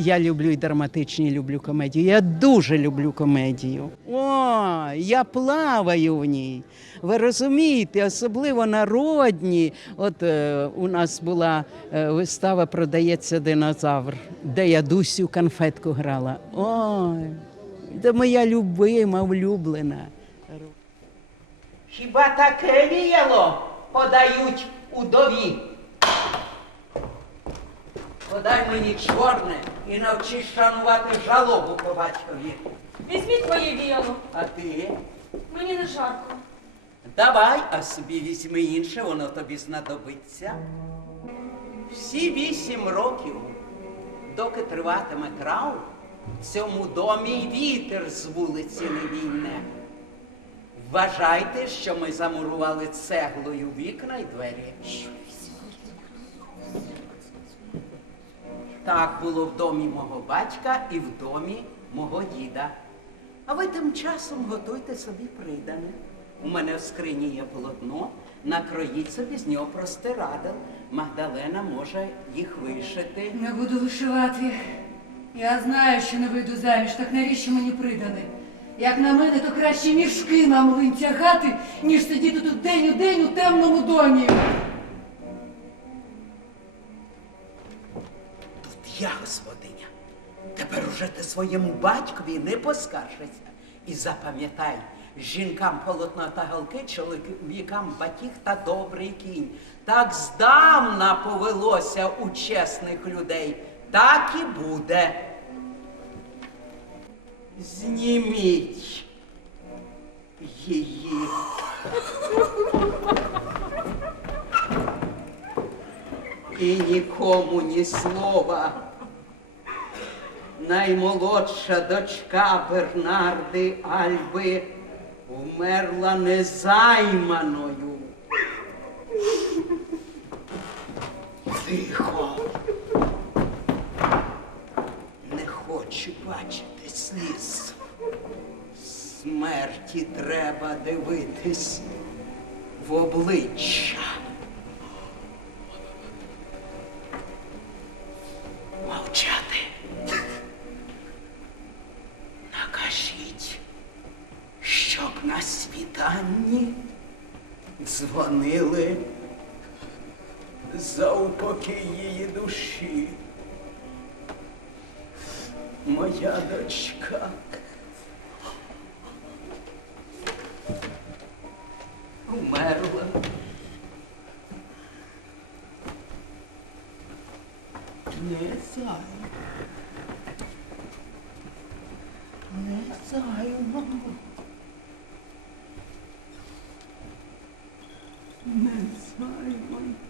Я люблю і драматичні, люблю комедію. Я дуже люблю комедію. О, я плаваю в ній. Ви розумієте, особливо народні. От е, у нас була е, вистава Продається динозавр, де я Дусю конфетку грала. Ой, це моя любима, улюблена. Хіба таке віяло подають удові? Подай мені чорне і навчись шанувати жалобу по батькові. Візьміть моє віяло. А ти? Мені не жарко. Давай, а собі візьми інше, воно тобі знадобиться. Всі вісім років, доки триватиме траур, в цьому домі й вітер з вулиці не війне. Вважайте, що ми замурували цеглою вікна й двері. Так було в домі мого батька і в домі мого діда. А ви тим часом готуйте собі придане. У мене в скрині є полотно, накроїть собі з нього простирадел. Магдалена може їх вишити. Не буду вишивати. Я знаю, що не вийду заміж, так навіщо мені придане? Як на мене, то краще мішки на млин тягати, ніж сидіти тут день у день у темному домі. Я, господиня. Тепер уже ти своєму батькові не поскаржися. І запам'ятай, жінкам полотна та галки, чоловікам батіг та добрий кінь. Так здавна повелося у чесних людей, так і буде. Зніміть її. І нікому ні слова. Наймолодша дочка Бернарди Альби вмерла незайманою. Тихо. Не хочу бачити сліз. Смерті треба дивитись в обличчя. Світанні дзвонили за упокій її душі. Моя дочка. Умерла. Не знаю. Не знаю. Не знаю.